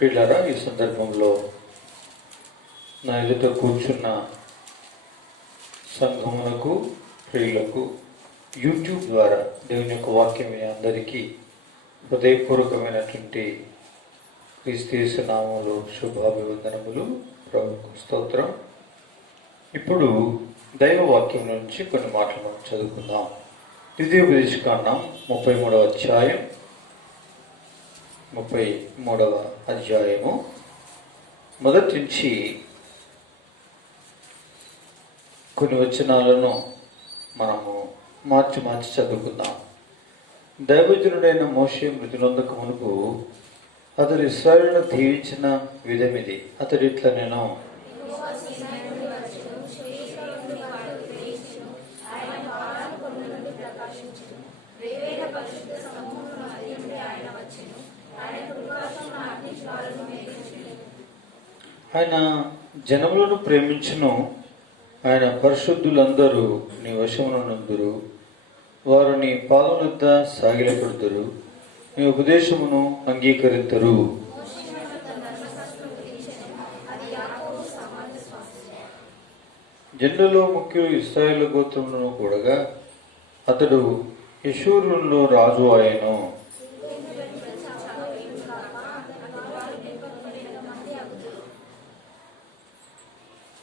ప్రియులారా, ఈ సందర్భంలో నా ఎదుట కూర్చున్న సంఘమునకు, ప్రియులకు యూట్యూబ్ ద్వారా దేవుని యొక్క వాక్యం మీ అందరికీ హృదయపూర్వకమైనటువంటి క్రీస్తు నామములో శుభాభివందనములు. ప్రభువుకు స్తోత్రం. ఇప్పుడు దైవ వాక్యం నుంచి కొన్ని మాటలు మనం చదువుకుందాం. ద్వితీయోపదేశకాండం 33వ అధ్యాయం 33వ అధ్యాయము మొదటి నుంచి కొన్ని వచనాలను మనము మార్చి చదువుకుందాం. దైవజనుడైన మోషే మృతి నొందక మునుపు అతడు ఇశ్రాయేలును దీవించిన విధమిది. అతడు ఇట్లా నేను ఆయన జనములను ప్రేమించును, ఆయన పరిశుద్ధులందరూ నీ వశమునందురు, వారు నీ పాదముల వద్ద సాగిలపడుదురు, నీ ఉపదేశమును అంగీకరింతురు. జనులలో ముఖ్యులు ఇశ్రాయేలు గోత్రములను కూడగా అతడు యెషూరులో రాజు ఆయను.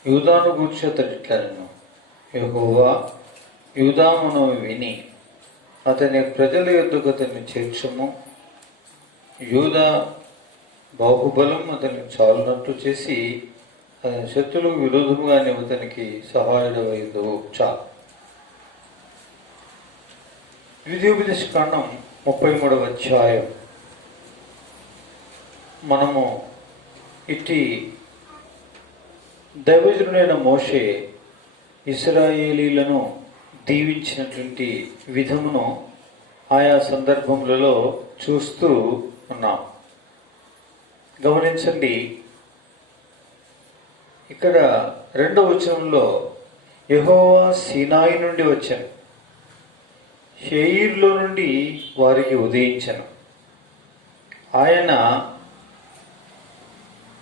యూదాను గూర్చి అతడు ఇట్లనెను, యెహోవా యూదా మనవి విని అతని ప్రజల యొద్దకు అతన్ని చేర్చము. యూదా బాహుబలం అతనికి చాలునట్టు చేసి అతని శత్రులకు విరోధముగా నీవు అతనికి సహాయుడమైందో చాలు. ద్వితీయోపదేశకాండం 33వ అధ్యాయం మనము ఇట్టి దైవజనుడైన మోషే ఇశ్రాయేలీలను దీవించినటువంటి విధమును ఆయా సందర్భములలో చూస్తూ ఉన్నాం. గమనించండి, ఇక్కడ 2వ వచనంలో యెహోవా సీనాయి నుండి వచ్చాను, షెయీర్లో నుండి వారికి ఉదయించను. ఆయన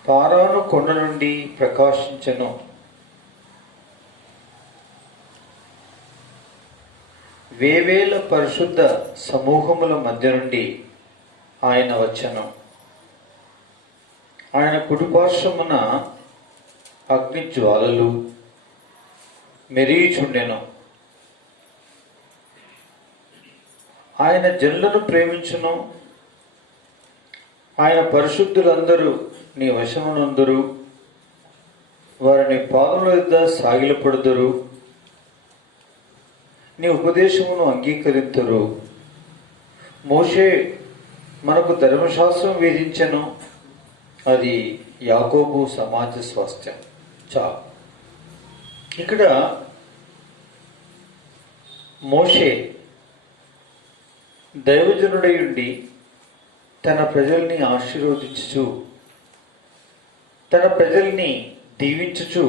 పారాను కొండ నుండి ప్రకాశించను. వేవేల పరిశుద్ధ సమూహముల మధ్య నుండి ఆయన వచ్చను. ఆయన కుడిపార్శ్వమున అగ్ని జ్వాలలు మెరీచుండెను. ఆయన జనులను ప్రేమించును, ఆయన పరిశుద్ధులందరూ నీ వశమునందురు, వారిని పాదముల వద్ద సాగిలపడుదురు, నీ ఉపదేశమును అంగీకరింతురు. మోషే మనకు ధర్మశాస్త్రం విధించెను, అది యాకోబు సమాజ స్వాస్థ్యం. ఇక్కడ మోషే దైవజనుడై ఉండి తన ప్రజల్ని ఆశీర్వదించుచు, తన ప్రజల్ని దీవించుచు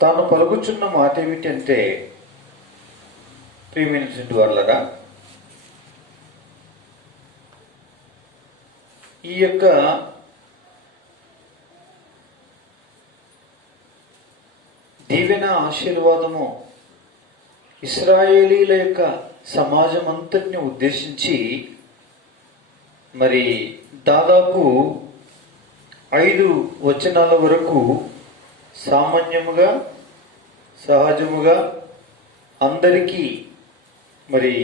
తాను పలుకుచున్న మాట ఏమిటంటే, ప్రియమైనటువంటి వాళ్ళరా, ఈ యొక్క దీవెన ఆశీర్వాదము ఇశ్రాయేలీల యొక్క సమాజం అంతటిని ఉద్దేశించి మరి దాదాపు 5 వచనాల వరకు సామాన్యముగా, సహజముగా అందరికీ మరి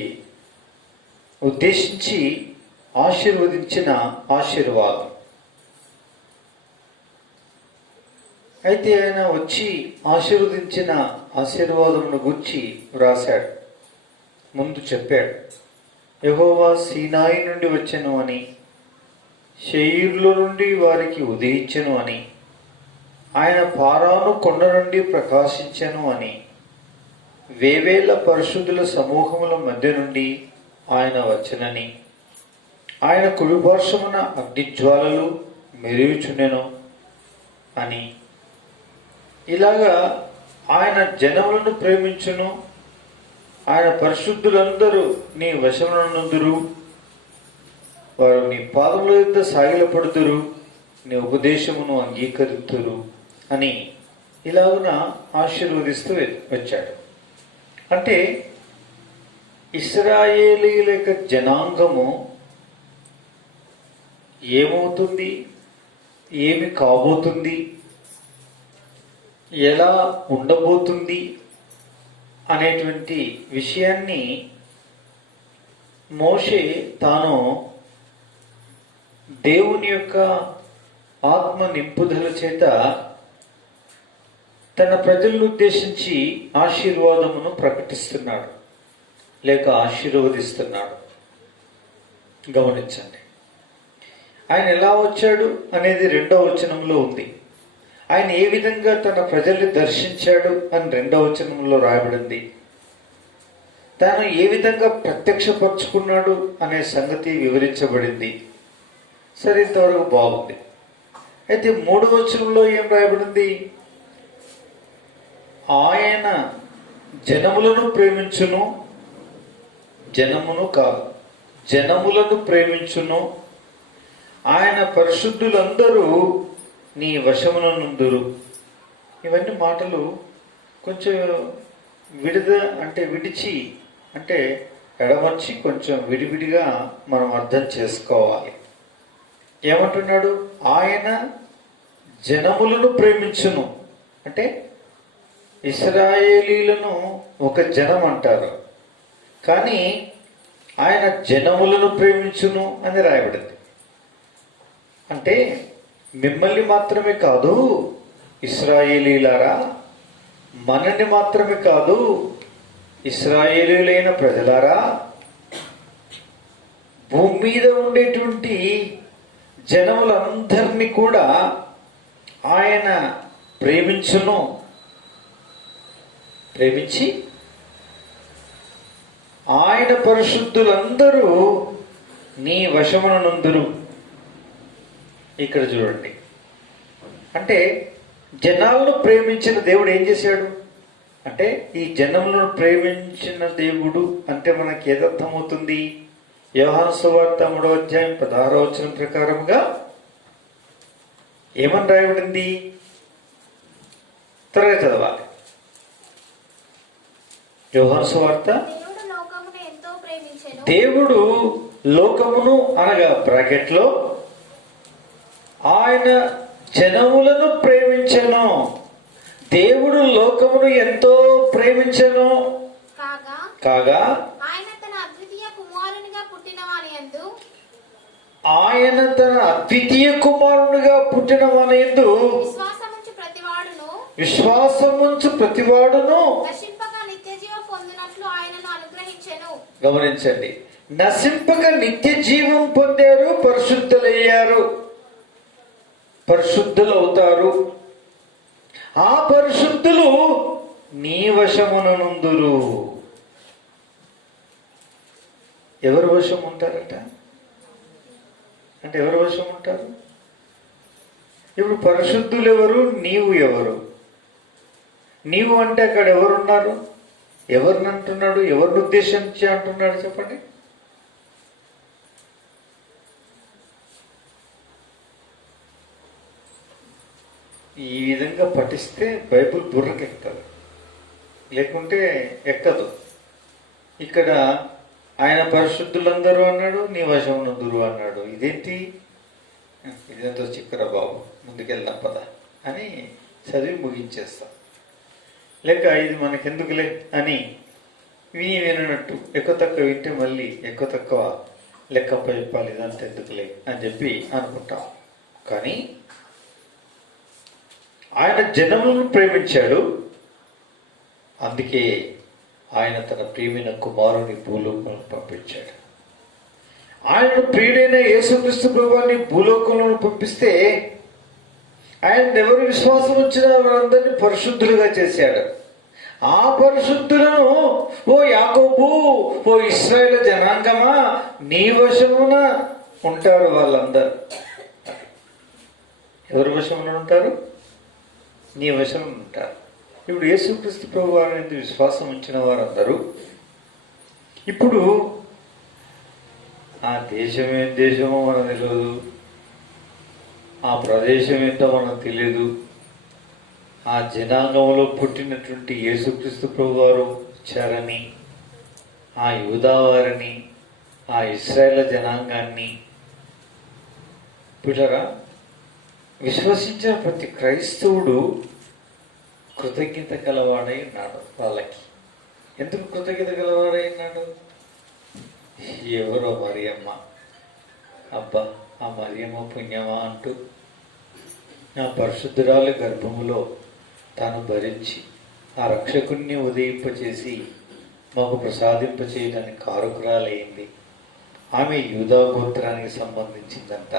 ఉద్దేశించి ఆశీర్వదించిన ఆశీర్వాదం. అయితే ఆయన వచ్చి ఆశీర్వదించిన ఆశీర్వాదమును గురించి వ్రాశాడు. ముందు చెప్పాడు, యెహోవా సీనాయి నుండి వచ్చెను అని, షెయీర్లో నుండి వారికి ఉదయించెను అని, ఆయన పారాను కొండ నుండి ప్రకాశించెను అని, వేవేల పరిశుద్ధుల సమూహముల మధ్య నుండి ఆయన వచ్చెనని, ఆయన కుడిపార్శ్వమున అగ్నిజ్వాలలు మెరుగుచుండెను అని, ఇలాగా ఆయన జనములను ప్రేమించును, ఆయన పరిశుద్ధులందరూ నీ వశమునందురు, వారు నీ పాదముల యొద్ద సాగిలపడుదురు, నీ ఉపదేశమును అంగీకరింతురు అని ఇలాగున ఆశీర్వదిస్తూ వచ్చాడు. అంటే ఇశ్రాయేలీయుల యొక్క జనాంగము ఏమవుతుంది, ఏమి కాబోతుంది, ఎలా ఉండబోతుంది అనేటువంటి విషయాన్ని మోషే తాను దేవుని యొక్క ఆత్మ నింపుదల చేత తన ప్రజలను ఉద్దేశించి ఆశీర్వాదమును ప్రకటిస్తున్నాడు, లేక ఆశీర్వదిస్తున్నాడు. గమనించండి, ఆయన ఎలా వచ్చాడు అనేది 2వ వచనంలో ఉంది. ఆయన ఏ విధంగా తన ప్రజల్ని దర్శించాడు అని 2వ వచనంలో రాయబడింది. తాను ఏ విధంగా ప్రత్యక్షపరుచుకున్నాడు అనే సంగతి వివరించబడింది. సరే, ఇంతవరకు బాగుంది. అయితే 3వ వచనంలో ఏం రాయబడింది? ఆయన జనములను ప్రేమించును, జనమును కాదు, జనములను ప్రేమించును, ఆయన పరిశుద్ధులందరూ నీ వశమునందురు. ఇవన్నీ మాటలు కొంచెం విడిచి అంటే ఎడమర్చి కొంచెం విడివిడిగా మనం అర్థం చేసుకోవాలి. ఏమంటున్నాడు? ఆయన జనములను ప్రేమించును అంటే ఇశ్రాయేలీలను ఒక జనం అంటారు, కానీ ఆయన జనములను ప్రేమించును అని రాయబడింది. అంటే మిమ్మల్ని మాత్రమే కాదు ఇశ్రాయేలీలారా, మనని మాత్రమే కాదు ఇశ్రాయేలీలైన ప్రజలారా, భూమి మీద ఉండేటువంటి జనములందరినీ కూడా ఆయన ప్రేమించును, ప్రేమించి ఆయన పరిశుద్ధులందరూ నీ వశమునందురు. ఇక్కడ చూడండి, అంటే జనాలను ప్రేమించిన దేవుడు ఏం చేశాడు అంటే, ఈ జనములను ప్రేమించిన దేవుడు అంటే మనకి ఏదర్థమవుతుంది? యోహాను సువార్త 3వ అధ్యాయం 16వ వచనం ప్రకారముగా ఏమని రాయబడింది? త్వరగా చదవాలి. యోహాను సువార్త, దేవుడు లోకమును అనగా బ్రాకెట్లో ఆయన జనములను ప్రేమించెను. దేవుడు లోకమును ఎంతో ప్రేమించెను కాగా ఆయన తన అద్వితీయ కుమారునిగా పుట్టిన వానియందు విశ్వాసముంచు ప్రతివాడును గమనించండి, నశింపక నిత్య జీవం పొందారు, పరిశుద్ధులయ్యారు, పరిశుద్ధులు అవుతారు. ఆ పరిశుద్ధులు నీ వశమునందురు. ఎవరి వశం ఉంటారట అంటే ఎవరి వశం ఉంటారు? ఇప్పుడు పరిశుద్ధులు ఎవరు? నీవు ఎవరు? నీవు అంటే అక్కడ ఎవరున్నారు? ఎవరిని అంటున్నాడు? ఎవరిని ఉద్దేశించి అంటున్నాడు చెప్పండి. ఈ విధంగా పఠిస్తే బైబిల్ బుర్రకెక్కదు, లేకుంటే ఎక్కదు. ఇక్కడ ఆయన పరిశుద్ధులందరూ అన్నాడు, నీ వశమునందురు అన్నాడు. ఇదేంటి? ఇదేంతో చిక్కర బాబు, ముందుకెళ్దాం పద అని చదివి ముగించేస్తాం. లేక ఇది మనకెందుకులే అని వినట్టు ఎక్కువ తక్కువ వింటే మళ్ళీ ఎక్కువ తక్కువ లెక్కప్ప చెప్పాలి, ఇదంతా ఎందుకులే అని చెప్పి అనుకుంటాం. కానీ ఆయన జనములను ప్రేమించాడు, అందుకే ఆయన తన ప్రియమైన కుమారుని భూలోకంలో పంపించాడు. ఆయన ప్రియుడైన యేసుక్రీస్తు ప్రభువుని భూలోకంలో పంపిస్తే ఆయన ఎవరు విశ్వాసం వచ్చిన వారందరినీ పరిశుద్ధులుగా చేశాడు. ఆ పరిశుద్ధులను, ఓ యాకోబు, ఓ ఇశ్రాయేలు జనాంగమా, నీ వశమున ఉంటారు. వాళ్ళందరూ ఎవరి వశమున ఉంటారు? నీ వశమున ఉంటారు. ఇప్పుడు యేసుక్రీస్తు ప్రభువు అనేది విశ్వాసం ఉంచిన వారందరూ ఇప్పుడు ఆ దేశమే దేశమో మనకు తెలియదు, ఆ ఆ ప్రదేశం ఏంటో మనకు తెలియదు. ఆ జనాంగంలో పుట్టినటువంటి యేసుక్రీస్తు ప్రభువారు వచ్చారని, ఆ యూదావారిని, ఆ ఇశ్రాయేలు జనాంగాన్ని పిల్లరా విశ్వసించిన ప్రతి క్రైస్తవుడు కృతజ్ఞత గలవాడై ఉన్నాడు. వాళ్ళకి ఎందుకు కృతజ్ఞత గలవాడై ఉన్నాడు? ఎవరో మరియమ్మ, అబ్బా ఆ మరియమ్మ పుణ్యమా అంటూ ఆ పరిశుద్ధురాలు గర్భములో తాను భరించి ఆ రక్షకుణ్ణి ఉదయింపచేసి మాకు ప్రసాదింపచేయడానికి కారకురాలైంది. ఆమె యూదా గోత్రానికి సంబంధించిందంట.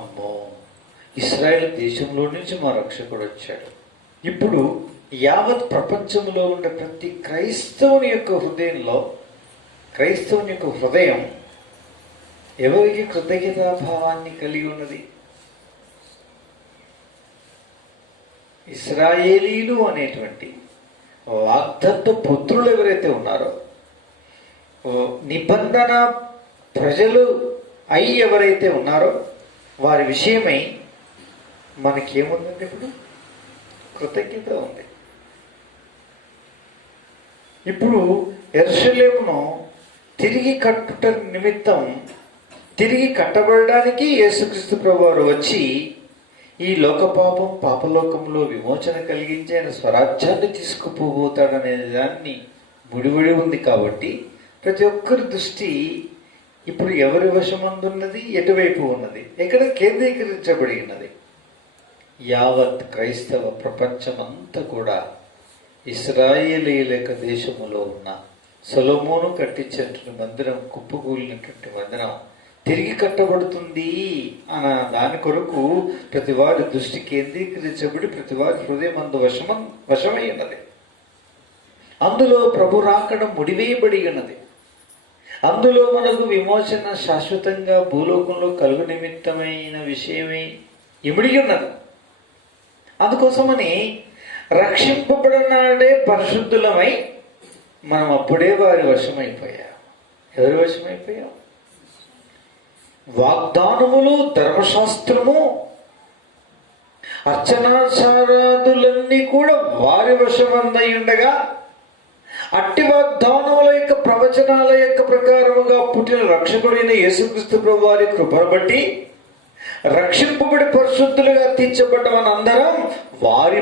అమ్మో, ఇశ్రాయేల్ దేశంలో నుంచి మా రక్షకుడు వచ్చాడు. ఇప్పుడు యావత్ ప్రపంచంలో ఉండే ప్రతి క్రైస్తవుని యొక్క హృదయంలో, క్రైస్తవుని యొక్క హృదయం ఎవరికి కృతజ్ఞతాభావాన్ని కలిగి ఉన్నది? ఇశ్రాయేలీలు అనేటువంటి వాగ్దత్త పుత్రులు ఎవరైతే ఉన్నారో, నిబంధన ప్రజలు అయి ఎవరైతే ఉన్నారో వారి విషయమై మనకేముందండి? ఇప్పుడు కృతజ్ఞత ఉంది. ఇప్పుడు యెరూషలేమును తిరిగి కట్టుట నిమిత్తం, తిరిగి కట్టబడడానికి యేసుక్రీస్తు ప్రభువారు వచ్చి ఈ లోకపాపం, పాపలోకంలో విమోచన కలిగించి ఆయన స్వరాజ్యాన్ని తీసుకుపోతాడనే దాన్ని ముడివడి ఉంది. కాబట్టి ప్రతి ఒక్కరి దృష్టి ఇప్పుడు ఎవరి వశమందున్నది, ఎటువైపు ఉన్నది, ఎక్కడ కేంద్రీకరించబడి ఉన్నది? యావత్ క్రైస్తవ ప్రపంచమంతా కూడా ఇశ్రాయేలీయుల యొక్క దేశములో ఉన్న సొలొమోను కట్టించినటువంటి మందిరం, కుప్పకూలినటువంటి మందిరం తిరిగి కట్టబడుతుంది అన్న దాని కొరకు ప్రతి వారి దృష్టి కేంద్రీకరించబడి ప్రతి వారి హృదయం అందు వశమై ఉన్నది. అందులో ప్రభు రాకడం ముడివేయబడి ఉన్నది. అందులో మనకు విమోచన శాశ్వతంగా భూలోకంలో కలుగు నిమిత్తమైన విషయమై ఇమిడి ఉన్నది. అందుకోసమని రక్షింపబడినాడే పరిశుద్ధులమై మనం అప్పుడే వారి వశమైపోయాం. ఎవరి వశమైపోయాం? వాగ్దానములు, ధర్మశాస్త్రము, అర్చనాచారాదులన్నీ కూడా వారి వశమందై ఉండగా, అట్టి వాగ్దానముల యొక్క ప్రవచనాల యొక్క ప్రకారముగా పుట్టిన రక్షకుడైన యేసుక్రీస్తు ప్రభు వారి కృపను బట్టి రక్షింపబడి పరిశుద్ధులుగా తీర్చబడ్డ మనందరం వారి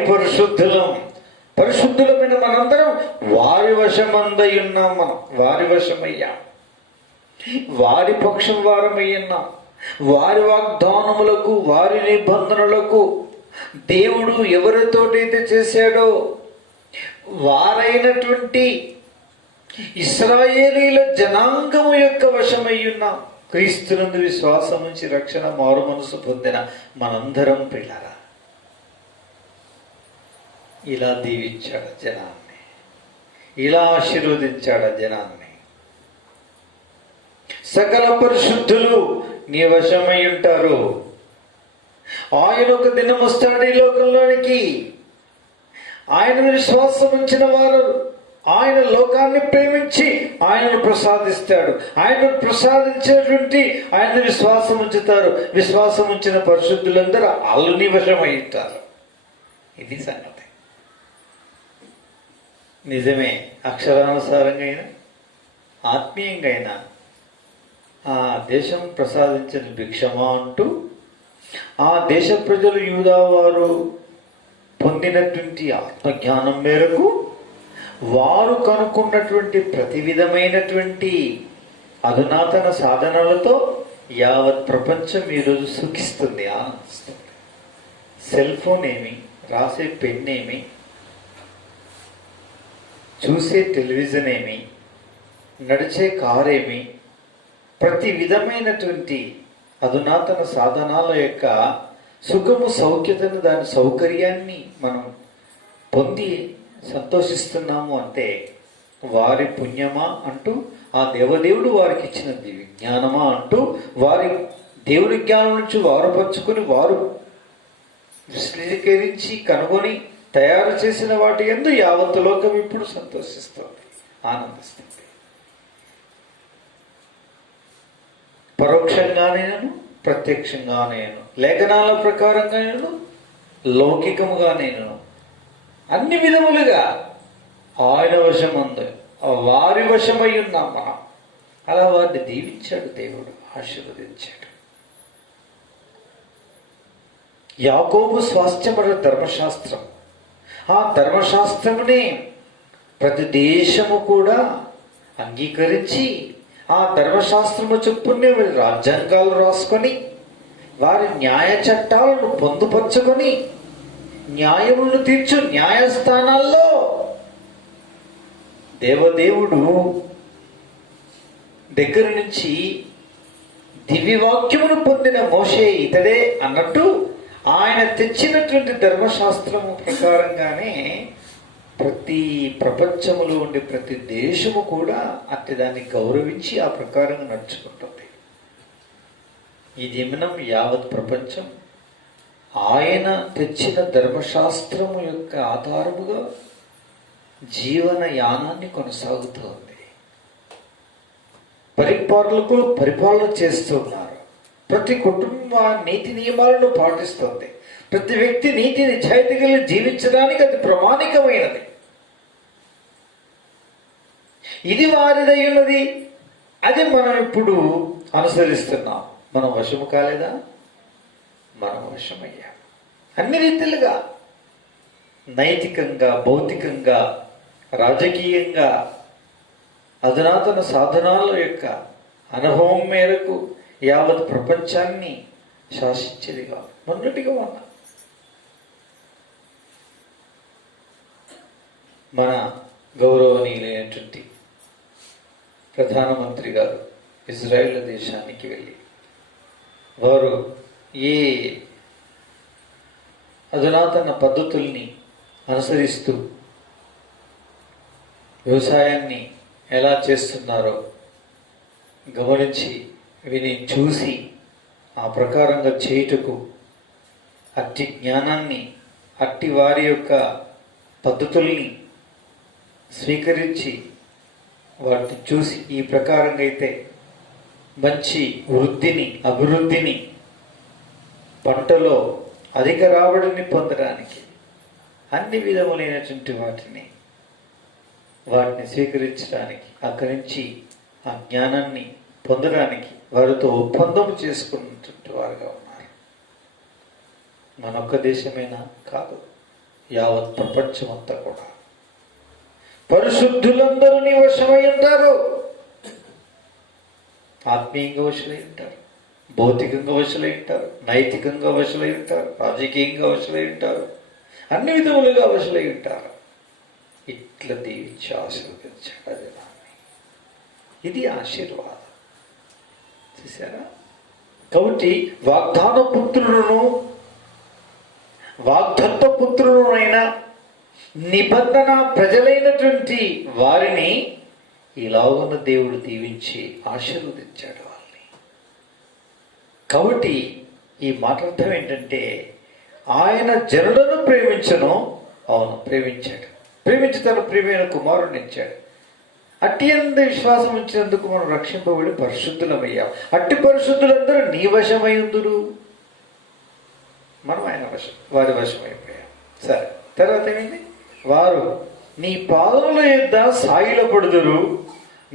పరిశుద్ధులమైన మనందరం వారి వశమందై ఉన్నాం. మనం వారి వశమయ్యాం, వారి పక్షం వారమయ్యున్నాం. వారి వాగ్దానములకు, వారి నిబంధనలకు దేవుడు ఎవరితోటైతే చేశాడో వారైనటువంటి ఇశ్రాయేలీల జనాంగము యొక్క వశమయ్యున్నాం. క్రీస్తునందు విశ్వాసం నుంచి రక్షణ, మారు మనసు పొందిన మనందరం పిల్లరా. ఇలా దీవించాడు జనాన్ని, ఇలా ఆశీర్వదించాడు జనాన్ని. సకల పరిశుద్ధులు నీ వశమై ఉంటారు. ఆయన ఒక దినం వస్తాడు ఈ లోకంలోనికి. ఆయన విశ్వాసం ఉంచిన వారు ఆయన లోకాన్ని ప్రేమించి ఆయనను ప్రసాదిస్తాడు. ఆయనను ప్రసాదించేటువంటి ఆయన విశ్వాసం ఉంచుతారు. విశ్వాసం ఉంచిన పరిశుద్ధులందరూ వాళ్ళు నీ వశమై ఉంటారు. ఇది సంగతి. నిజమే, అక్షరానుసారంగా అయినా ఆత్మీయంగా అయినా ఆ దేశం ప్రసాదించిన భిక్షమా అంటూ ఆ దేశ ప్రజలు యూదా వారు పొందినటువంటి ఆత్మజ్ఞానం మేరకు వారు కనుక్కున్నటువంటి ప్రతి విధమైనటువంటి అధునాతన సాధనాలతో యావత్ ప్రపంచం ఈరోజు సుఖిస్తుంది, ఆనందిస్తుంది. సెల్ ఫోన్ ఏమి, రాసే పెన్ ఏమి, చూసే టెలివిజన్ ఏమి, నడిచే కారేమి, ప్రతి విధమైనటువంటి అధునాతన సాధనాల యొక్క సుఖము, సౌఖ్యతను, దాని సౌకర్యాన్ని మనం పొంది సంతోషిస్తున్నాము అంటే వారి పుణ్యమా అంటూ, ఆ దేవదేవుడు వారికి ఇచ్చిన విజ్ఞానమా అంటూ, వారి దేవుడి జ్ఞానం నుంచి వారు పంచుకొని, వారు విశ్లేషీకరించి కనుగొని తయారు చేసిన వాటి యందు యావత్ లోకం ఇప్పుడు సంతోషిస్తుంది, ఆనందిస్తుంది. పరోక్షంగానైనాను ప్రత్యక్షంగా నేను, లేఖనాల ప్రకారంగా నేను, లౌకికముగా నేను, అన్ని విధములుగా ఆయన వశమందు వారి వశమై ఉన్నాం మనం. అలా వారిని దీవించాడు దేవుడు, ఆశీర్వదించాడు. యాకోబు స్వాస్థ్యపడిన ధర్మశాస్త్రం, ఆ ధర్మశాస్త్రముని ప్రతి దేశము కూడా అంగీకరించి ఆ ధర్మశాస్త్రము చొప్పునే వారి రాజ్యాంగాలు రాసుకొని వారి న్యాయ చట్టాలను పొందుపరుచుకొని న్యాయములను తీర్చు న్యాయస్థానాల్లో దేవదేవుడు దగ్గర నుంచి దివ్యవాక్యమును పొందిన మోషే ఇతడే అన్నట్టు ఆయన తెచ్చినటువంటి ధర్మశాస్త్రము ప్రకారంగానే ప్రతి ప్రపంచములో ఉండే ప్రతి దేశము కూడా అట్టి దాన్ని గౌరవించి ఆ ప్రకారంగా నడుచుకుంటుంది. ఈ దినం యావత్ ప్రపంచం ఆయన తెచ్చిన ధర్మశాస్త్రము యొక్క ఆధారముగా జీవన యానాన్ని కొనసాగుతోంది. పరిపాలకులు పరిపాలన చేస్తున్నారు. ప్రతి కుటుంబం నీతి నియమాలను పాటిస్తుంది. ప్రతి వ్యక్తి నీతి నిజాయితీగా జీవించడానికి అది ప్రామాణికమైనది. ఇది వారిదై ఉన్నది, అది మనం ఇప్పుడు అనుసరిస్తున్నాం. మనం వశము కాలేదా? మనం వశమయ్యాం. అన్ని రీతిలుగా, నైతికంగా, భౌతికంగా, రాజకీయంగా, అధునాతన సాధనాల యొక్క అనుభవం మేరకు యావత్ ప్రపంచాన్ని శాసించేదిగా మొన్నటిగా ఉన్నా మన గౌరవనీయులైనటువంటి ప్రధానమంత్రి గారు ఇజ్రాయెల్ దేశానికి వెళ్ళి వారు ఏ అధునాతన పద్ధతుల్ని అనుసరిస్తూ వ్యవసాయాన్ని ఎలా చేస్తున్నారో గమనించి విని చూసి ఆ ప్రకారంగా చేయుటకు అట్టి జ్ఞానాన్ని, అట్టి వారి యొక్క పద్ధతుల్ని స్వీకరించి వాటిని చూసి ఈ ప్రకారంగా అయితే మంచి వృద్ధిని, అభివృద్ధిని, పంటలో అధిక రాబడిని పొందడానికి అన్ని విధములైనటువంటి వాటిని స్వీకరించడానికి, అక్కడి నుంచి ఆ జ్ఞానాన్ని పొందడానికి వారితో ఒప్పందం చేసుకున్నటువంటి వారుగా ఉన్నారు. మనొక్క దేశమైనా కాదు, యావత్ ప్రపంచం అంతా కూడా పరిశుద్ధులందరూ నీ వశమై ఉంటారు. ఆత్మీయంగా వశులై ఉంటారు, భౌతికంగా వశులై ఉంటారు, నైతికంగా వశులై ఉంటారు, రాజకీయంగా వశులై ఉంటారు, అన్ని విధములుగా వశులై ఉంటారు. ఇట్లా దీవించి ఆశీర్వదించాడు దాన్ని. ఇది ఆశీర్వాదం. చూసారా? కాబట్టి వాగ్దాన పుత్రులను, వాగ్దత్త పుత్రులనైనా నిబంధన ప్రజలైనటువంటి వారిని ఇలాగున్న దేవుడు దీవించి ఆశీర్వదించాడు వాళ్ళని. కాబట్టి ఈ మాట అర్థం ఏంటంటే ఆయన జనులను ప్రేమించను. అవును, ప్రేమించాడు. ప్రేమించి తన ప్రియమైన కుమారుని ఇచ్చాడు. అట్టి అందు విశ్వాసం ఉంచినందుకు మనం రక్షింపబడి పరిశుద్ధులమయ్యాం. అట్టి పరిశుద్ధులందరూ నీ వశమై ఉందురు. మనం ఆయన వశం, వారి వశమైపోయాం. సరే, తర్వాత ఏమైంది? వారు నీ పాదముల యొద్ద సాగిలపడుదురు,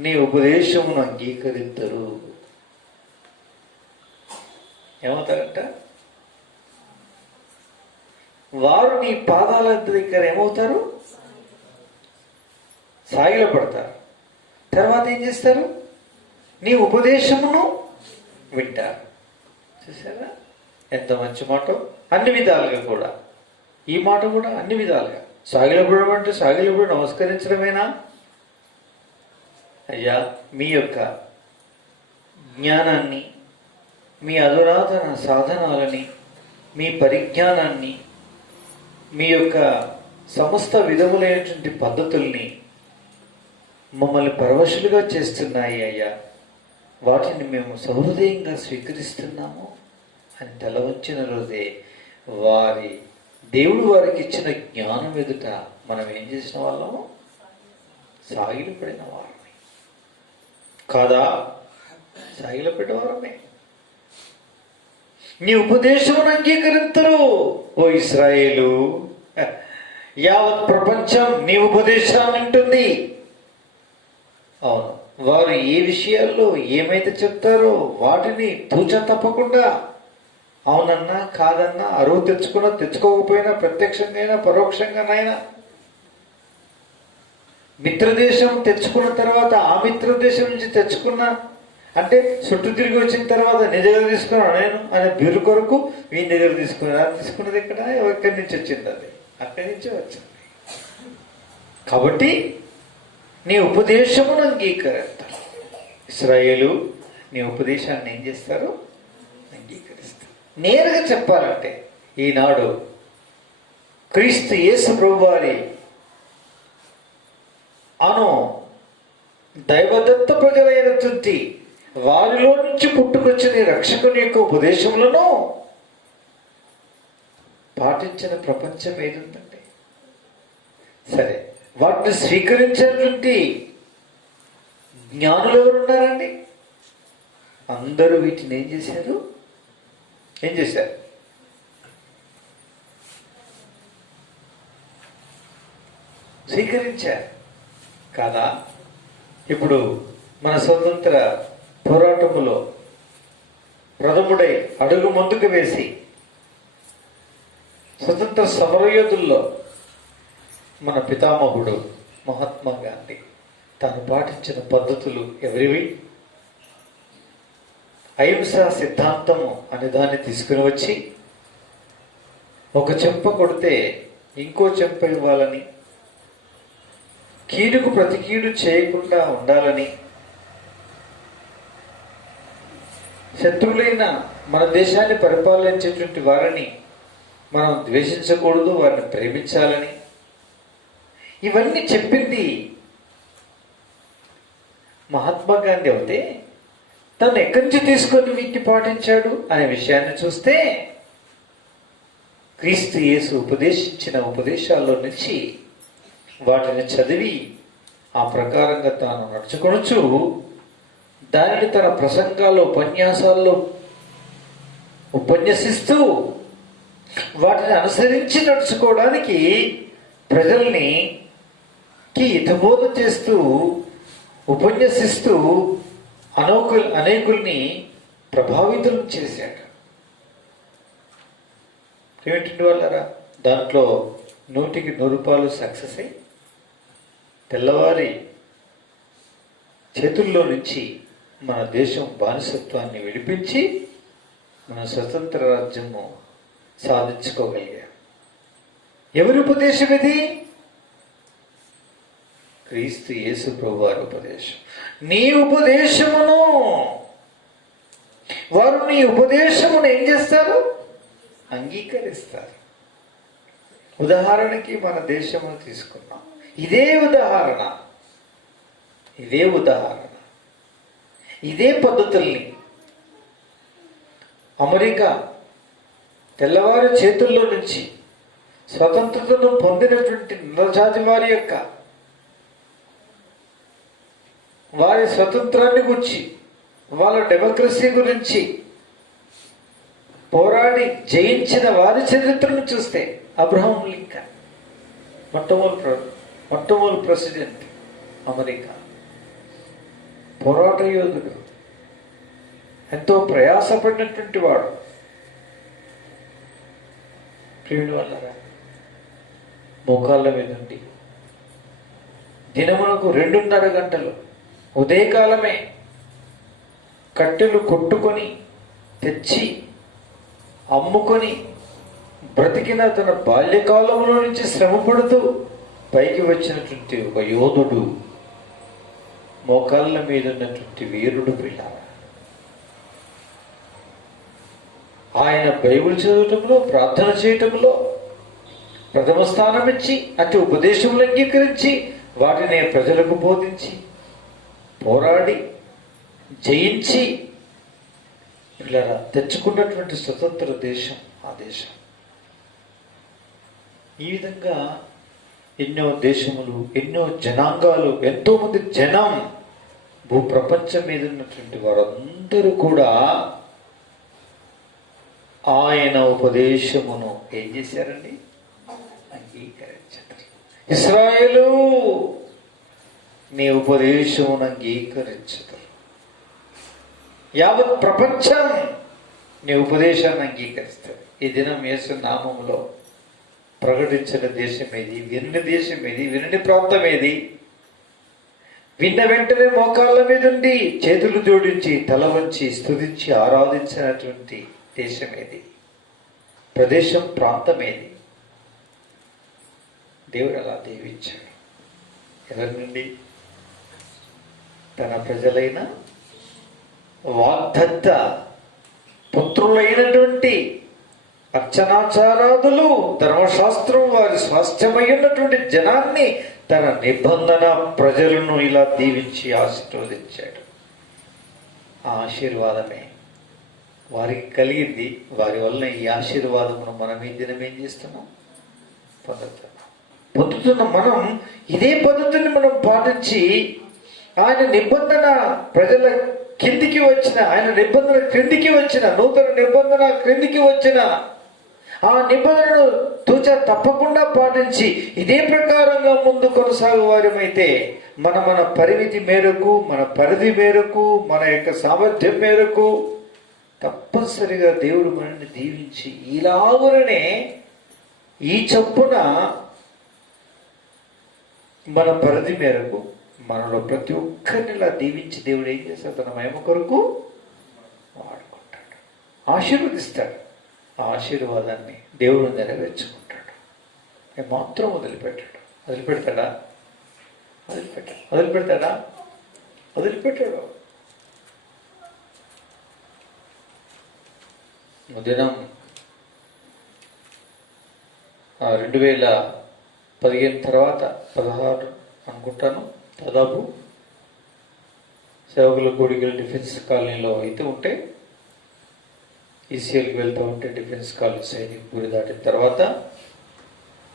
నీ ఉపదేశమును అంగీకరిద్దరు. ఏమవుతారంట? వారు నీ పాదాల దగ్గర ఏమవుతారు? సాగిలపడతారు. తర్వాత ఏం చేస్తారు? నీ ఉపదేశమును వింటారు. చూసారా ఎంత మంచి మాట! అన్ని విధాలుగా కూడా, ఈ మాట కూడా అన్ని విధాలుగా. సాగిలపడడం అంటే సాగిలపడి నమస్కరించడమేనా? అయ్యా, మీ యొక్క జ్ఞానాన్ని, మీ అధునాతన సాధనాలని, మీ పరిజ్ఞానాన్ని, మీ యొక్క సమస్త విధములైనటువంటి పద్ధతుల్ని మమ్మల్ని పరవశులుగా చేస్తున్నాయి అయ్యా. వాటిని మేము సహృదయంగా స్వీకరిస్తున్నాము అని తల వంచిన రోజే వారి దేవుడు వారికి ఇచ్చిన జ్ఞానం ఎదుట మనం ఏం చేసిన వాళ్ళము? సాగిలపడిన వారమే కాదా? సాగిలపడిన వారమే. నీ ఉపదేశమును అంగీకరించరు. ఓ ఇశ్రాయేలు, యావత్ ప్రపంచం నీ ఉపదేశాన్ని వింటుంది. అవును, వారు ఏ విషయాల్లో ఏమైతే చెప్తారో వాటిని తూచా తప్పకుండా అవునన్నా కాదన్నా, అరువు తెచ్చుకున్నా తెచ్చుకోకపోయినా, ప్రత్యక్షంగా అయినా పరోక్షంగానైనా, మిత్రదేశం తెచ్చుకున్న తర్వాత ఆ మిత్రదేశం నుంచి తెచ్చుకున్న అంటే చుట్టూ తిరిగి వచ్చిన తర్వాత నీ దగ్గర తీసుకున్నాను నేను అనే బిర్రు కొరకు వీని దగ్గర తీసుకున్నది ఇక్కడ ఎక్కడి నుంచి వచ్చింది? అది అక్కడి నుంచే వచ్చింది. కాబట్టి నీ ఉపదేశమును అంగీకరిస్తారు. ఇశ్రాయేలు, నీ ఉపదేశాన్ని ఏం చేస్తారు? అంగీకరిస్తారు. నేరుగా చెప్పాలంటే ఈనాడు క్రీస్తు యేసు ప్రభువారి అను దైవదత్త ప్రజలైనటువంటి వారిలో నుంచి పుట్టుకొచ్చిన రక్షకుని యొక్క ఉపదేశములను పాటించిన ప్రపంచం ఏదుందండి? సరే, వాటిని స్వీకరించినటువంటి జ్ఞానులు ఎవరున్నారండి? అందరూ వీటిని ఏం చేశారు? స్వీకరించారు కాదా? ఇప్పుడు మన స్వతంత్ర పోరాటములో ప్రథముడై అడుగు ముందుకు వేసి స్వతంత్ర సమరయోధుల్లో మన పితామహుడు మహాత్మా గాంధీ తాను పాటించిన పద్ధతులు ఎవరివి? అహింసా సిద్ధాంతము అనే దాన్ని తీసుకుని వచ్చి ఒక చెంప కొడితే ఇంకో చెంప ఇవ్వాలని, కీడుకు ప్రతి కీడు చేయకుండా ఉండాలని, శత్రువులైన మన దేశాన్ని పరిపాలించేటువంటి వారిని మనం ద్వేషించకూడదు, వారిని ప్రేమించాలని, ఇవన్నీ చెప్పింది మహాత్మా గాంధీ అయితే తను ఎక్కడి నుంచి తీసుకొని వీటిని పాటించాడు అనే విషయాన్ని చూస్తే క్రీస్తు యేసు ఉపదేశించిన ఉపదేశాల్లో నుంచి వాటిని చదివి ఆ ప్రకారంగా తాను నడుచుకొనొచ్చు దానిని తన ప్రసంగాల్లో ఉపన్యాసాల్లో ఉపన్యసిస్తూ వాటిని అనుసరించి నడుచుకోవడానికి ప్రజల్ని హితబోధ చేస్తూ ఉపన్యసిస్తూ అనేకుల్ని ప్రభావితం చేశాడు. ఏమిటి వాళ్ళరా, దాంట్లో 100కి 100 సక్సెస్ అయి తెల్లవారి చేతుల్లో నుంచి మన దేశం బానిసత్వాన్ని విడిపించి మన స్వతంత్ర రాజ్యము సాధించుకోగలిగాం. ఎవరి ఉపదేశం ఇది? క్రీస్తు యేసు ప్రభువారి ఉపదేశం. నీ ఉపదేశమును వారు నీ ఉపదేశమును ఏం చేస్తారు? అంగీకరిస్తారు. ఉదాహరణకి మన దేశమును తీసుకున్నాం. ఇదే ఉదాహరణ, ఇదే పద్ధతుల్ని అమెరికా తెల్లవారి చేతుల్లో నుంచి స్వతంత్రతను పొందినటువంటి నరజాతి వారి స్వతంత్రాన్ని గురించి, వాళ్ళ డెమోక్రసీ గురించి పోరాడి జయించిన వారి చరిత్రను చూస్తే అబ్రహాం లింకన్ మొట్టమొదటి ప్రెసిడెంట్ అమెరికా, పోరాట యోధుడు, ఎంతో ప్రయాసపడినటువంటి వాడు. ప్రియుని వల్లరా మోకాళ్ళ మీద ఉండి దినమునకు 2.5 గంటలు ఉదయకాలమే కట్టెలు కొట్టుకొని తెచ్చి అమ్ముకొని బ్రతికిన తన బాల్యకాలంలో నుంచి శ్రమపడుతూ పైకి వచ్చినటువంటి ఒక యోధుడు, మోకాళ్ళ మీద ఉన్నటువంటి వీరుడు పిల్ల. ఆయన బైబిల్ చదవటంలో, ప్రార్థన చేయటంలో ప్రథమ స్థానం ఇచ్చి అతి ఉపదేశములు అంగీకరించి వాటిని ప్రజలకు బోధించి పోరాడి జయించి పిల్లరా తెచ్చుకున్నటువంటి స్వతంత్ర దేశం ఆ దేశం. ఈ విధంగా ఎన్నో దేశములు, ఎన్నో జనాంగాలు, ఎంతోమంది జనం, భూప్రపంచం మీద ఉన్నటువంటి వారందరూ కూడా ఆయన ఉపదేశమును ఏం చేశారండి? అంగీకరించారు. ఇశ్రాయేలు నీ ఉపదేశమును అంగీకరించదు. యావత్ ప్రపంచం నీ ఉపదేశాన్ని అంగీకరిస్తారు. ఈ దినం యేసు నామములో ప్రకటించిన దేశం ఏది? విన్ని దేశం ఏది? వినని ప్రాంతం ఏది? విన్న వెంటనే మోకాళ్ళ మీద ఉండి చేతులు జోడించి తల వంచి స్తుతించి ఆరాధించినటువంటి దేశం ఏది? ప్రదేశం, ప్రాంతం ఏది? దేవుడు అలా దీవించాడు. ఎవరి నుండి? తన ప్రజలైన వాగ్దత్త పుత్రులైనటువంటి అర్చనాచారాదులు, ధర్మశాస్త్రం వారి స్వాస్థ్యమైనటువంటి జనాన్ని, తన నిబంధన ప్రజలను ఇలా దీవించి ఆశీర్వదించాడు. ఆ ఆశీర్వాదమే వారికి కలిగింది. వారి వల్ల ఈ ఆశీర్వాదమును మనం ఈ దినం ఏం చేస్తున్నాం? పొందుతున్న మనం ఇదే పద్ధతిని మనం పాటించి ఆయన నిబంధన ప్రజల కిందికి వచ్చిన, ఆయన నిబంధన క్రిందికి వచ్చిన, నూతన నిబంధన క్రిందికి వచ్చిన ఆ నిబంధనను తూచా తప్పకుండా పాటించి ఇదే ప్రకారంగా ముందు కొనసాగు వారమైతే మన పరిమితి మేరకు, మన పరిధి మేరకు, మన యొక్క సామర్థ్యం మేరకు తప్పనిసరిగా దేవుడు మనల్ని దీవించి ఇలాగునే ఈ చొప్పున మన పరిధి మేరకు మనలో ప్రతి ఒక్కరిని ఇలా దీవించి దేవుడు ఏం చేస్తాడు? తన మహిమ కొరకు వాడుకుంటాడు, ఆశీర్వదిస్తాడు. ఆ ఆశీర్వాదాన్ని దేవుడు నెరవేర్చుకుంటాడు. మాత్రం వదిలిపెట్టాడు. వదిలిపెడతాడా? వదిలిపెడతాడా? వదిలిపెట్టాడు. దినం 2015 తర్వాత 16 అనుకుంటాను, దాదాపు సేవకుల కోడికల్ డిఫెన్స్ కాలనీలో అయితే ఉంటే, ఈసీఎల్కి వెళ్తూ ఉంటే డిఫెన్స్ కాలనీ సైనిక గురి దాటిన తర్వాత,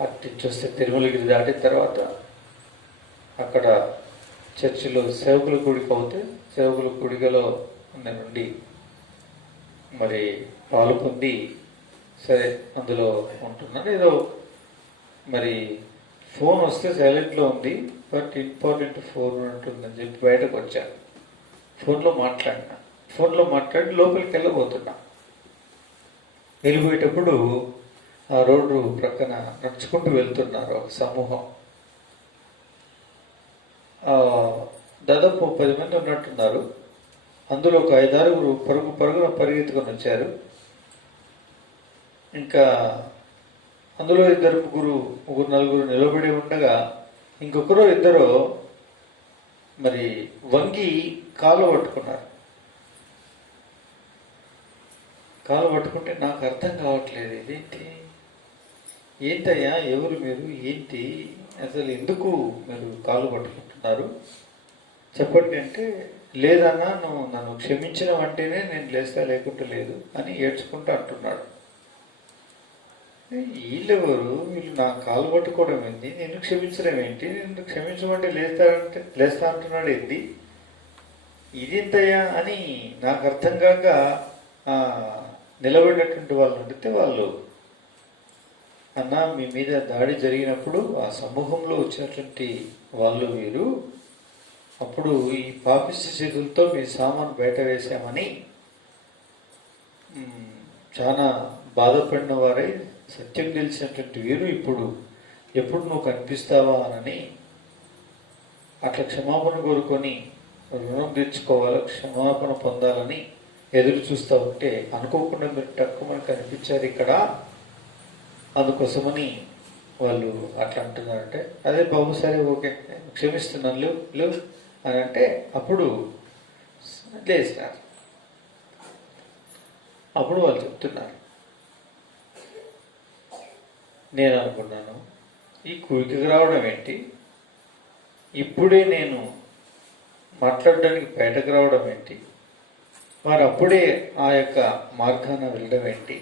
అటు చూస్తే తిరుమలగిరి దాటిన తర్వాత అక్కడ చర్చిలో సేవకుల కూడిక అవుతే సేవకుల కూడికలో నుండి మరి పాలు పొంది సరే అందులో ఉంటున్నాను. ఏదో మరి ఫోన్ వస్తే సైలెంట్లో ఉంది, బట్ ఇంపార్టెంట్ ఫోన్ ఉంటుందని చెప్పి బయటకు వచ్చాను. ఫోన్లో మాట్లాడి లోపలికి వెళ్ళబోతున్నా. వెళ్ళిపోయేటప్పుడు ఆ రోడ్డు ప్రక్కన నడుచుకుంటూ వెళ్తున్నారు ఒక సమూహం. దాదాపు 10 మంది ఉన్నట్టున్నారు. అందులో ఒక 5-6 పరుగున పరిగెత్తుకొని వచ్చారు. ఇంకా అందులో 2-3-4 నిలబడి ఉండగా ఇంకొకరు 2 మరి వంగి కాలు పట్టుకున్నారు. కాలు పట్టుకుంటే నాకు అర్థం కావట్లేదు, ఏంటయ్యా, ఎవరు మీరు, ఏంటి అసలు, ఎందుకు మీరు కాలు పట్టుకుంటున్నారు చెప్పండి అంటే, లేదన్నా నువ్వు నన్ను క్షమించిన అంటేనే నేను లేస్తా, లేకుంటే లేదు అని ఏడ్చుకుంటూ అంటున్నాడు. వీళ్ళెవరు, వీళ్ళు నా కాలు పట్టుకోవడం ఏంటి, నేను క్షమించడం ఏంటి, నేను క్షమించమంటే లేస్తా అంటున్నాడు ఏంటి, ఇదేంతయ్యా అని నాకు అర్థం కాక నిలబడినటువంటి వాళ్ళు అడిగితే, వాళ్ళు అన్న మీ మీద దాడి జరిగినప్పుడు ఆ సమూహంలో వచ్చినటువంటి వాళ్ళు వీరు, అప్పుడు ఈ పాపిష్టి చేతులతో మీ సామాను బయట వేశామని చాలా బాధపడిన వారై సత్యం తెలిసినటువంటి వీరు ఇప్పుడు ఎప్పుడు నువ్వు కనిపిస్తావా అని అట్లా క్షమాపణ కోరుకొని రుణం తీర్చుకోవాలి, క్షమాపణ పొందాలని ఎదురు చూస్తూ ఉంటే అనుకోకుండా మీరు తక్కువని కనిపించారు ఇక్కడ, అందుకోసమని వాళ్ళు అట్లా అంటున్నారంటే, అదే బాబు సరే ఓకే క్షమిస్తున్నాను లేవు అని అంటే అప్పుడు లేచినారు. అప్పుడు వాళ్ళు చెప్తున్నారు, నేను అనుకున్నాను ఈ కూడికకి రావడం ఏంటి, ఇప్పుడే నేను మాట్లాడడానికి బయటకు రావడం ఏంటి, వారు అప్పుడే ఆ యొక్క మార్గాన వెళ్ళడం ఏంటి,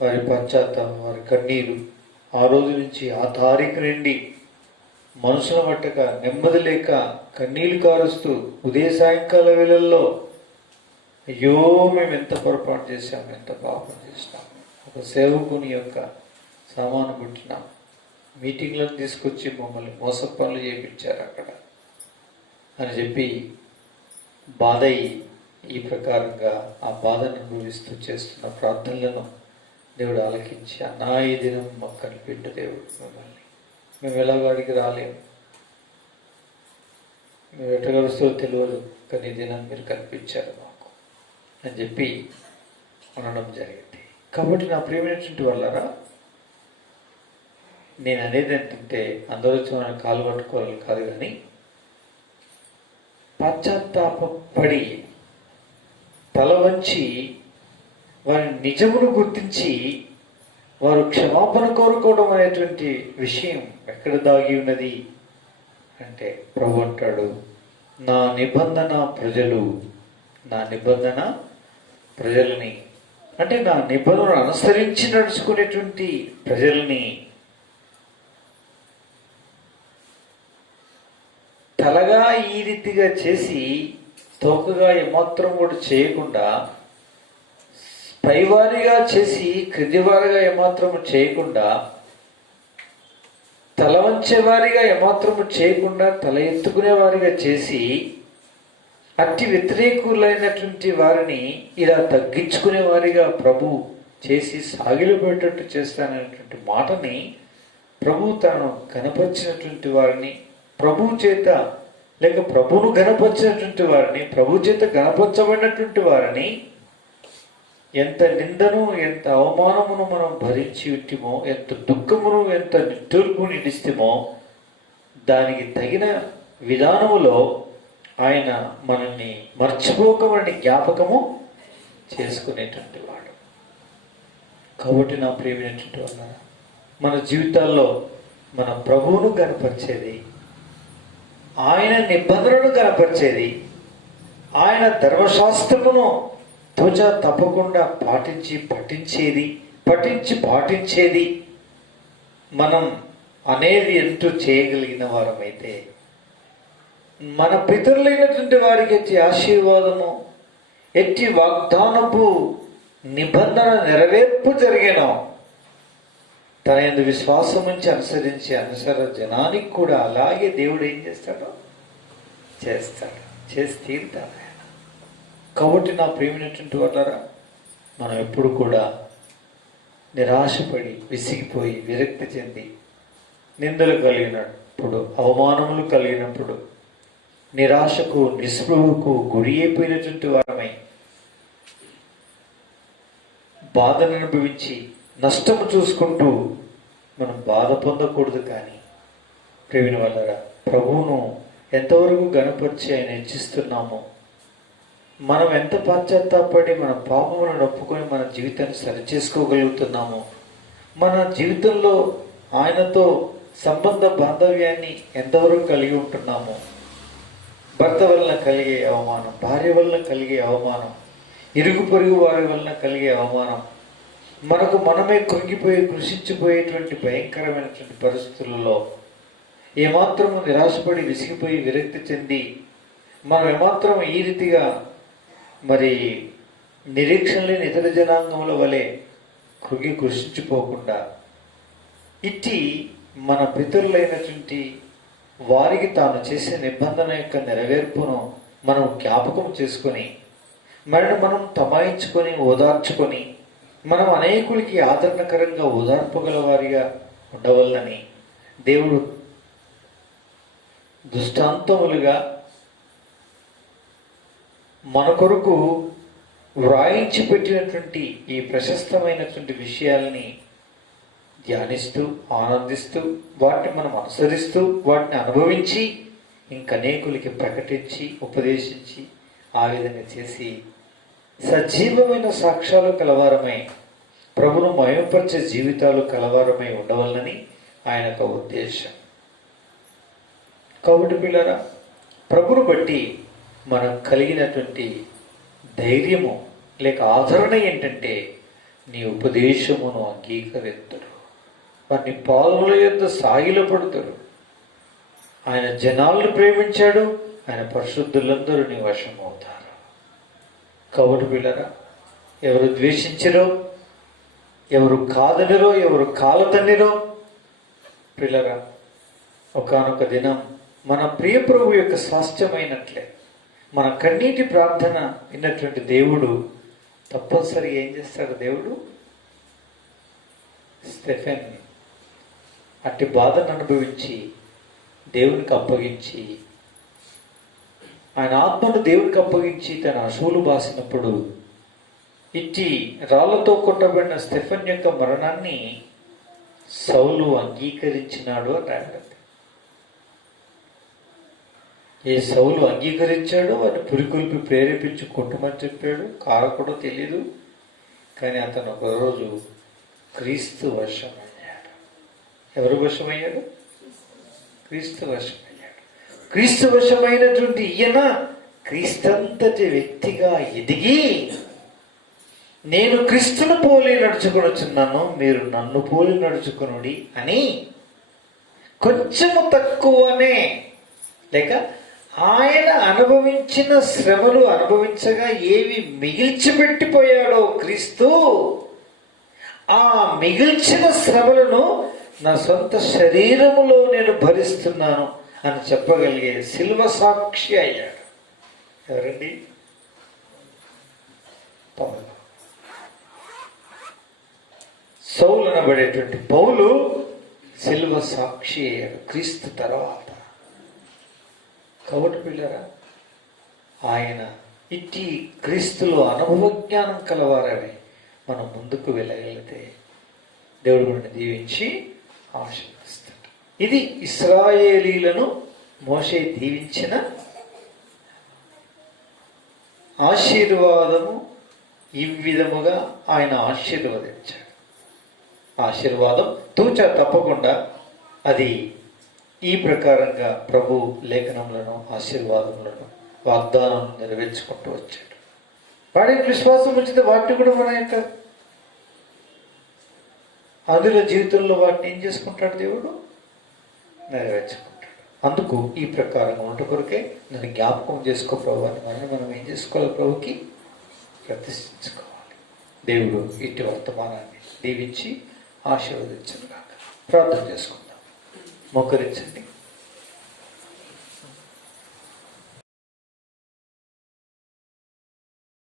వారి పశ్చాత్తాపం, వారి కన్నీరు ఆ రోజు నుంచి ఆ తారీఖు నుండి మనసును పట్టక నెమ్మది లేక కన్నీళ్లు కారుస్తూ ఉదయ సాయంకాల వేళల్లో అయ్యో మేము ఎంత పొరపాటు చేశాము, ఎంత పాపం చేసినాము, ఒక సేవకుని యొక్క సామాను పుట్టినాం, మీటింగ్లను తీసుకొచ్చి మమ్మల్ని మోసపు పనులు చేయించారు అక్కడ అని చెప్పి బాధ ఈ ప్రకారంగా ఆ బాధను అనుభవిస్తూ చేస్తున్న ప్రార్థనలను దేవుడు ఆలకించి, అన్నా ఈ దినం మాకు కనిపిండు దేవుడు మిమ్మల్ని, మేము ఎలాగాడికి రాలేము, మేము ఎట్టగలుస్తూ తెలియదు, కానీ ఈ దినం మీరు కనిపించారు మాకు అని చెప్పి అనడం జరిగింది. కాబట్టి నా ప్రియమైనటువంటి వాళ్ళరా, నేను అనేది ఏంటంటే అందరూ వచ్చి మనం కాలు పట్టుకోవాలి కాదు, కానీ పశ్చాత్తాపడి తల వంచి వారి నిజమును గుర్తించి వారు క్షమాపణ కోరుకోవడం అనేటువంటి విషయం ఎక్కడ దాగి ఉన్నది అంటే, ప్రభు అంటాడు, నా నిబంధన ప్రజలని అంటే నా నిబంధనను అనుసరించి నడుచుకునేటువంటి ప్రజల్ని తలగా ఈ రీతిగా చేసి తోకగా ఏమాత్రం కూడా చేయకుండా, పైవారిగా చేసి క్రిందివారిగా ఏమాత్రము చేయకుండా, తల వంచేవారిగా ఏమాత్రము చేయకుండా తల ఎత్తుకునే వారిగా చేసి, అట్టి వ్యతిరేకులైనటువంటి వారిని ఇలా తగ్గించుకునే వారిగా ప్రభు చేసి సాగిలపేటట్టు చేస్తాననేటువంటి మాటని ప్రభు తాను కనపరిచినటువంటి వారిని, ప్రభువు చేత లేక ప్రభువును గణపరిచినటువంటి వారిని, ప్రభు చేత గణపరచబడినటువంటి వారిని ఎంత నిందను, ఎంత అవమానమును మనం భరించి ఉంటిమో, ఎంత దుఃఖమును, ఎంత నిట్టూర్పు నిడిస్తేమో, దానికి తగిన విధానములో ఆయన మనల్ని మర్చిపోకమని జ్ఞాపకము చేసుకునేటువంటి వాడు. కాబట్టి నా ప్రియమైనటువంటి వాళ్ళ, మన జీవితాల్లో మన ప్రభువును గణపరిచేది, ఆయన నిబంధనను కనపరిచేది, ఆయన ధర్మశాస్త్రమును త్వచ తప్పకుండా పాటించేది మనం అనేది ఎంతో చేయగలిగిన వారమైతే, మన పితరులైనటువంటి వారికి ఎట్టి ఆశీర్వాదము, ఎట్టి వాగ్దానపు నిబంధన నెరవేర్పు జరిగిన తన యందు విశ్వాసం నుంచి అనుసర జనానికి కూడా అలాగే దేవుడు ఏం చేస్తాడో చేస్తాడు, చేసి తీరుతాడు ఆయన. కాబట్టి నా ప్రియమైనటువంటి వాళ్ళారా, మనం ఎప్పుడు కూడా నిరాశపడి విసిగిపోయి విరక్తి చెంది, నిందలు కలిగినప్పుడు, అవమానములు కలిగినప్పుడు, నిరాశకు నిస్పృహకు గురి అయిపోయినటువంటి వారమై బాధను అనుభవించి నష్టము చూసుకుంటూ మనం బాధ పొందకూడదు. కానీ ప్రేమిన వాళ్ళరా, ప్రభువును ఎంతవరకు గణపరిచి ఆయన హెచ్చిస్తున్నామో, మనం ఎంత పశ్చాత్తాపడి మన పాపములను ఒప్పుకొని మన జీవితాన్ని సరిచేసుకోగలుగుతున్నామో, మన జీవితంలో ఆయనతో సంబంధ బాంధవ్యాన్ని ఎంతవరకు కలిగి ఉంటున్నామో, భర్త వలన కలిగే అవమానం, భార్య వలన కలిగే అవమానం, ఇరుగు పొరుగు వారి వలన కలిగే అవమానం, మనకు మనమే కృషించిపోయేటువంటి భయంకరమైనటువంటి పరిస్థితులలో ఏమాత్రము నిరాశపడి విసిగిపోయి విరక్తి చెంది మనం ఏమాత్రం ఈ రీతిగా మరి నిరీక్షణ లేని ఇతర జనాంగముల వలె కృషించిపోకుండా, ఇట్టి మన పితరులైనటువంటి వారికి తాను చేసే నిబంధన యొక్క నెరవేర్పును మనం జ్ఞాపకం చేసుకొని, మనం తమాయించుకొని ఓదార్చుకొని, మనం అనేకులకి ఆదరణకరంగా ఓదార్పగల వారిగా ఉండవలనని దేవుడు దృష్టాంతములుగా మన కొరకు వ్రాయించి పెట్టినటువంటి ఈ ప్రశస్తమైనటువంటి విషయాలని ధ్యానిస్తూ, ఆనందిస్తూ, వాటిని మనం అనుసరిస్తూ, వాటిని అనుభవించి ఇంకనేకులకి ప్రకటించి, ఉపదేశించి, ఆ విధంగా చేసి సజీవమైన సాక్ష్యాలు కలవారమై, ప్రభును మయంపరిచే జీవితాలు కలవారమై ఉండవలనని ఆయన యొక్క ఉద్దేశం. కాబట్టి పిల్లరా, ప్రభును బట్టి మనం కలిగినటువంటి ధైర్యము లేక ఆదరణ ఏంటంటే, నీ ఉపదేశమును అంగీకరిద్దరు, వారిని పాదముల యొద్ద సాగిలపడుతారు. ఆయన జనాలను ప్రేమించాడు, ఆయన పరిశుద్ధులందరూ నీ వశమవుతారు. కాబట్టి పిల్లరా, ఎవరు ద్వేషించిరో, ఎవరు కాదనిరో, ఎవరు కాలతన్నిరో పిల్లరా, ఒకానొక దినం మన ప్రియ ప్రభు యొక్క స్వాస్థ్యమైనట్లే మన కన్నీటి ప్రార్థన విన్నటువంటి దేవుడు తప్పనిసరి ఏం చేస్తాడు? దేవుడు స్టెఫెన్ని అట్టి బాధను అనుభవించి దేవునికి అప్పగించి, ఆయన ఆత్మను దేవునికి అప్పగించి తన అశువులు బాసినప్పుడు ఇట్టి రాళ్లతో కొట్టబడిన స్టెఫెన్ యొక్క మరణాన్ని సౌలు అంగీకరించినాడు అని రాయబడింది. ఏ సౌలు అంగీకరించాడో వాడిని పురికొల్పి ప్రేరేపించి కొట్టమని చెప్పాడు, కారకుడో తెలీదు. కానీ అతను ఒకరోజు క్రీస్తు వశమయ్యాడు. ఎవరు వశమయ్యాడు? క్రీస్తు వశమయ్యాడు. క్రీస్తు వశమైనటువంటి ఈయన క్రీస్తంతటి వ్యక్తిగా ఎదిగి, నేను క్రీస్తును పోలి నడుచుకొనుచున్నాను, మీరు నన్ను పోలి నడుచుకొనుడి అని కొంచెము తక్కువనే, లేక ఆయన అనుభవించిన శ్రమలు అనుభవించగా ఏవి మిగిల్చిపెట్టిపోయాడో క్రీస్తు, ఆ మిగిల్చిన శ్రమలను నా సొంత శరీరములో నేను భరిస్తున్నాను అని చెప్పగలిగే శిల్వ సాక్షి అయ్యాడు. ఎవరండి? పౌలు. సౌలు అనబడేటువంటి పౌలు శిల్వ సాక్షి అయ్యాడు క్రీస్తు తర్వాత. కాబట్టి పిల్లరా, ఆయన ఇట్టి క్రీస్తులో అనుభవ జ్ఞానం కలవారని మనం ముందుకు వెళ్ళగలిగితే దేవుడు మనల్ని దీవించి ఆశీర్వదిస్తాడు. ఇది ఇశ్రాయేలీలను మోషే దీవించిన ఆశీర్వాదము. ఈ విధముగా ఆయన ఆశీర్వదించాడు. ఆశీర్వాదం తూచా తప్పకుండా అది ఈ ప్రకారంగా ప్రభు లేఖనములను, ఆశీర్వాదములను, వాగ్దానం నెరవేర్చుకుంటూ వచ్చాడు. వాడికి విశ్వాసం వచ్చింది, వాటిని కూడా మన యొక్క అందులో జీవితంలో వాటిని ఏం చేసుకుంటాడు? దేవుడు నెరవేర్చుకుంటాడు. అందుకు ఈ ప్రకారంగా ఉంట కొరకే నన్ను జ్ఞాపకం చేసుకో ప్రభు అని మనం ఏం చేసుకోవాలి? ప్రభుకి ప్రతిష్ఠించుకోవాలి. దేవుడు ఇటు వర్తమానాన్ని దీవించి ఆశీర్వదించుగాక. ప్రార్థన చేసుకుందాం. మోకరించండి.